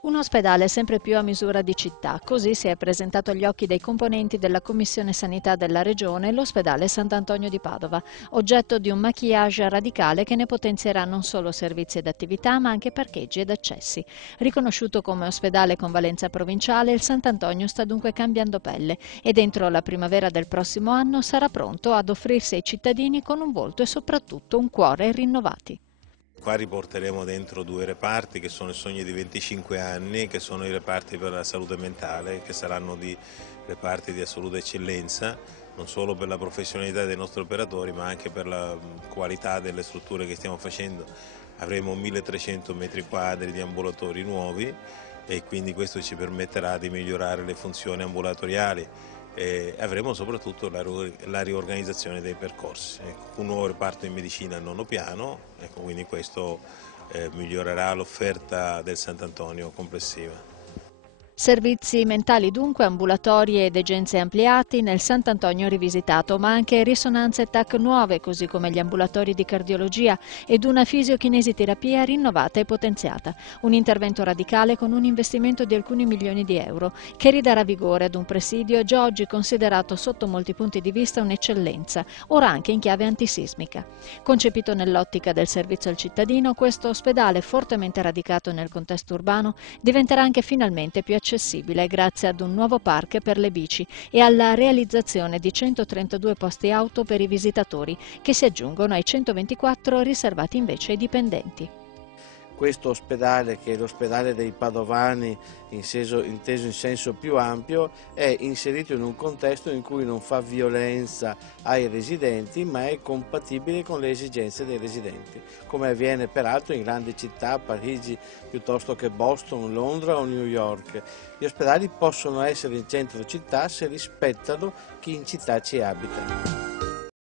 Un ospedale sempre più a misura di città, così si è presentato agli occhi dei componenti della Commissione Sanità della Regione l'ospedale Sant'Antonio di Padova, oggetto di un maquillage radicale che ne potenzierà non solo servizi ed attività, ma anche parcheggi ed accessi. Riconosciuto come ospedale con valenza provinciale, il Sant'Antonio sta dunque cambiando pelle e dentro la primavera del prossimo anno sarà pronto ad offrirsi ai cittadini con un volto e soprattutto un cuore rinnovati. Qua riporteremo dentro due reparti che sono i sogni di 25 anni, che sono i reparti per la salute mentale, che saranno reparti di assoluta eccellenza, non solo per la professionalità dei nostri operatori, ma anche per la qualità delle strutture che stiamo facendo. Avremo 1300 metri quadri di ambulatori nuovi e quindi questo ci permetterà di migliorare le funzioni ambulatoriali. Avremo soprattutto la riorganizzazione dei percorsi. Ecco, un nuovo reparto in medicina al nono piano, ecco, quindi questo migliorerà l'offerta del Sant'Antonio complessiva. Servizi mentali dunque, ambulatori ed degenze ampliati nel Sant'Antonio rivisitato, ma anche risonanze TAC nuove, così come gli ambulatori di cardiologia ed una fisiochinesiterapia rinnovata e potenziata. Un intervento radicale con un investimento di alcuni milioni di euro, che ridarà vigore ad un presidio già oggi considerato sotto molti punti di vista un'eccellenza, ora anche in chiave antisismica. Concepito nell'ottica del servizio al cittadino, questo ospedale, fortemente radicato nel contesto urbano, diventerà anche finalmente più accessibile grazie ad un nuovo parco per le bici e alla realizzazione di 132 posti auto per i visitatori, che si aggiungono ai 124 riservati invece ai dipendenti. Questo ospedale, che è l'ospedale dei Padovani inteso in senso più ampio, è inserito in un contesto in cui non fa violenza ai residenti, ma è compatibile con le esigenze dei residenti, come avviene peraltro in grandi città, Parigi piuttosto che Boston, Londra o New York. Gli ospedali possono essere in centro città se rispettano chi in città ci abita.